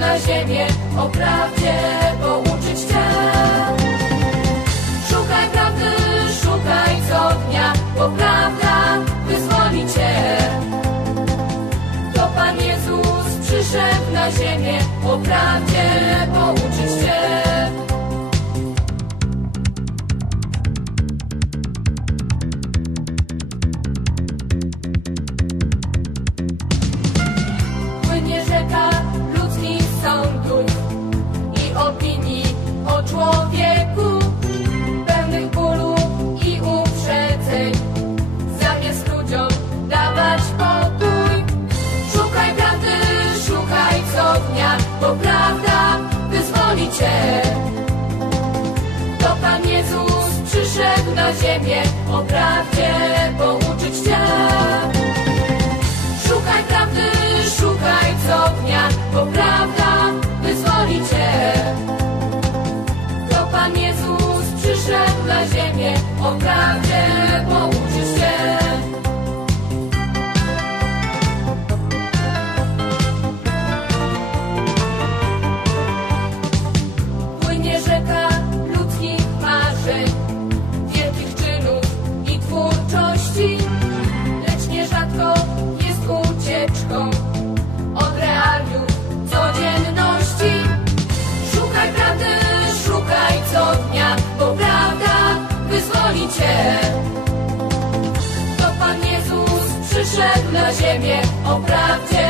na ziemię o prawdzie pouczyć Cię. Szukaj prawdy, szukaj co dnia, bo prawda wyzwoli Cię. To Pan Jezus przyszedł na ziemię o prawdzie pouczyć Cię. Cię. To Pan Jezus przyszedł na ziemię, o prawdzie pouczyć cię. Szukaj prawdy, szukaj co dnia, bo prawda wyzwoli cię. To Pan Jezus przyszedł na ziemię, o prawdzie cię. To Pan Jezus przyszedł na ziemię o prawdzie